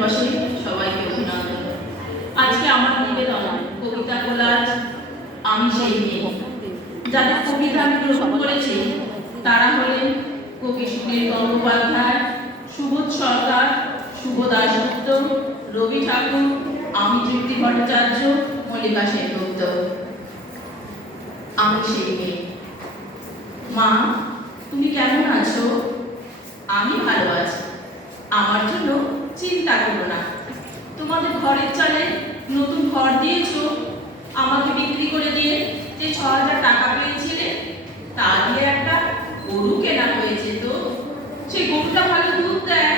বসে সবাইকে অভিনন্দন। আজকে আমার নিবেদন কবিতা কোলাজ আমি সেই মেয়ে। যাদের কবিতা আমি গ্রহণ করেছি তারা হলেন কবি সুনীল গঙ্গোপাধ্যায়, সুবোধ সরকার, শুভ দাশগুপ্ত, রবি ঠাকুর, আমি তৃপ্তি ভট্টাচার্য, মল্লিকা সেনগুপ্ত। আমি সেই মেয়ে। মা, তুমি কেমন আছো? আমি ভালো আছি। আমার জন্য চিন্তা করো না। তোমাদের ঘরের চালে নতুন ঘর দিয়েছো, আমাকে বিক্রি করে দিয়ে যে ৬,০০০ টাকা পেয়েছিলে তা দিয়ে একটা গরু কেনা হয়েছে। তো সেই গরুটা ভালো দুধ দেয়।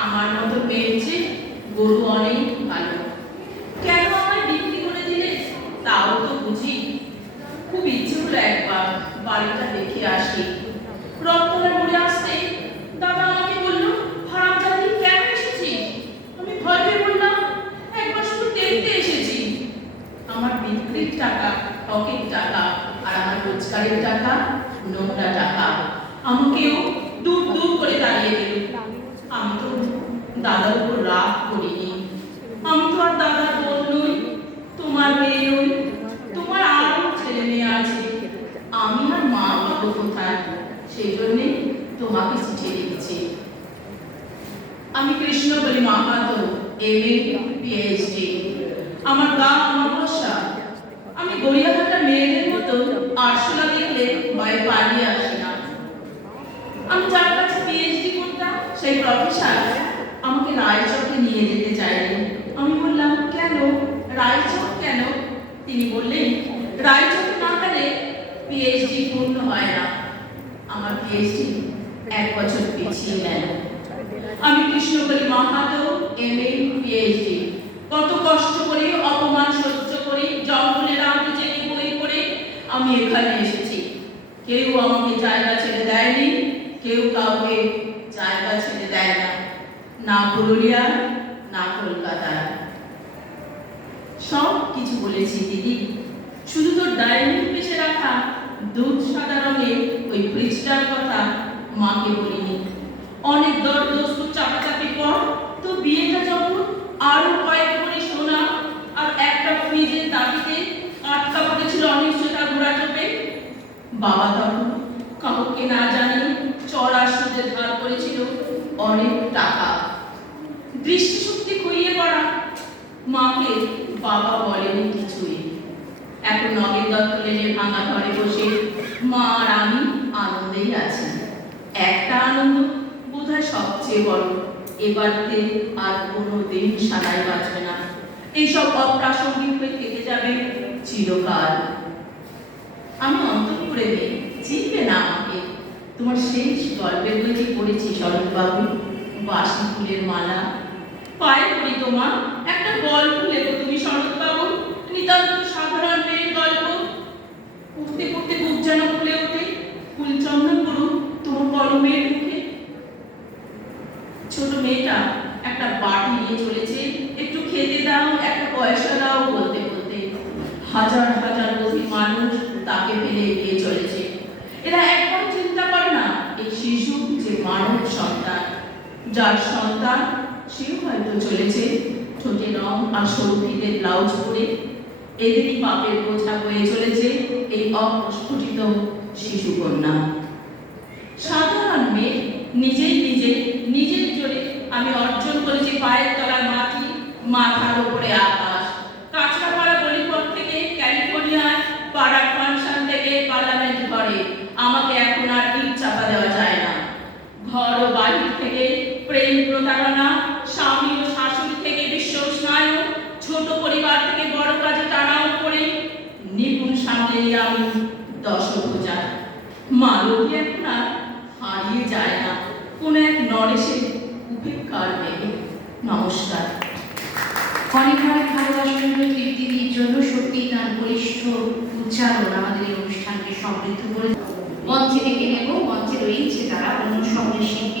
আমার মতো পেয়েছে গরু অনেক ভালো। কেন আমায় বিক্রি করে দিলে তাও তো বুঝি। খুব ইচ্ছে হলো একবার বাড়িটা দেখে আসি। রথতলা ঘুরে আসতে দাদা আমাকে বলল, হারামজাদি কেন এসেছিস? আমি ভয় পেয়ে বললাম, একবার শুধু দেখতে এসেছি। আমার বিক্রির টাকা পকেট টাকা, আর আমার রোজগারের টাকা নোংরা টাকা। আমাকেও দূর দূর করে দাঁড়িয়ে দিল। আমি তো দাদার উপর রাগ করিনি। আমি তো আর দাদার বোন নই, তোমার মেয়ে নই। তোমার আরো ছেলে মেয়ে আছে, আমি আর মা পাবো কোথায়? সেই জন্যে তোমাকে চিঠি লিখছি। আমি কৃষ্ণবলি মাহাতো, MA PhD। আমার গাঁ অমাবস্যা। আমি গড়িয়াহাটা মেয়েদের মতো আরশোলা দেখলে ভয়ে পালিয়ে আসি না। আমি যার কাছে PhD করতাম সেই প্রফেসর আমাকে রায়চকে নিয়ে যেতে চাইলেন। আমি বললাম, কেন? রায়চক কেন? তিনি বললেন, রায়চক না গেলে PhD পূর্ণ হয় না। আমার PhD 1 বছর পিছিয়ে গেল। আমি কৃষ্ণবলি মাহাতো, MA PhD। কত কষ্ট করে, অপমান সহ্য করে, জঙ্গলে রাত জেগে বই পড়ে আমি এখানে এসেছি। কেউ আমাকে জায়গা ছেড়ে দেয়নি, কেউ কাউকে জায়গা ছেড়ে দেয় না। না পুরুলিয়া, না কলকাতা। সব কিছু বলেছি দিদি, শুধু তোর ডায়েরি পেছে রাখা দুধ সাদা রঙের ওই ফ্রিজটার কথা মাকে বলিনি। অনেক দরদস্ত চাপাচাপি পর তো বিয়েটা যখন আরো কয়েক ভরি সোনা আর একটা ফ্রিজের দাবিতে আটকা পড়েছিল অনিশ্চয়তা ঘোরা চোপে। বাবা তখন কাউকে না জানিয়ে চড়া সুদে ধার করেছিল অনেক টাকা। দৃষ্টিশক্তি খুইয়ে পড়া মাকে বাবা বলেনি কিছুই। এখন নগেন দত্ত লেনের ভাঙা ঘরে বসে মা আর আমি আনন্দেই আছি। একটা আনন্দ বোধহয় সবচেয়ে বড়, এবারতে আর কোনোদিন সাদাই বাঁচবে না। এইসব অপ্রাসঙ্গিক হয়ে থেকে যাবে চিরকাল। আমি অন্তঃপুরে নেই, চিনবে না আমাকে। তোমার শেষ গল্পের বইতে পড়েছি শরৎবাবু, বাসি ফুলের মালা। পায়ে পড়ি তোমা, একটা গল্প লেখো তুমি শরৎবাবু, নিতান্ত সাধারণ মেয়ের গল্প। পড়তে পড়তে বুক যেন ফুলে ওঠে। ফুলচন্দন করুন তোমার কলমের মুখে। ছোট মেয়েটা একটা বাটি নিয়ে চলেছে, একটু খেতে দাও, একটা পয়সা দাও বলতে বলতে হাজার হাজার গভীর মানুষ তাকে ফেলে এগিয়ে চলেছে। এরা একবার চিন্তা করে না এই শিশু যে মানব সন্তান, যার সন্তান সেও হয়তো চলেছে ঠোঁটে রং আর সৌফিদের ব্লাউজ পরে। এদেরই পাপের বোঝা বয়ে চলেছে এই অপ্রস্ফুটিত শিশু কন্যা। সাধারণ মেয়ে, নিজের জোরে আমি অর্জন করেছি পায়ের তলার মাটি, মাথার উপরে আকাশ। কাঁচরাপাড়া গলিপথ থেকে ক্যালিফোর্নিয়ার পাড়ার ফাংশন থেকে পার্লামেন্ট ঘরে আমাকে এখন আর ইট চাপা দেওয়া যায় না। ঘর ও বাহির থেকে প্রেম প্রতারণা, স্বামী ও শাশুড়ি থেকে বিশ্ব স্নায়ু, ছোট পরিবার থেকে বড় কাজে টানাও করে নিপুণ সামনে আমি দশভুজা। মালতী এখন আর হারিয়ে যায় না কোন এক নরেশের উপেক্ষার মেঘে। নমস্কার। অনেক অনেক ভালোবাসার তৃপ্তির জন্য সত্যি তার বলিষ্ঠ উচ্চারণ আমাদের এই অনুষ্ঠানকে সমৃদ্ধ করে মঞ্চে ডেকে নেব। মঞ্চে রয়েছে তারা অন্য সঙ্গে শিল্পী।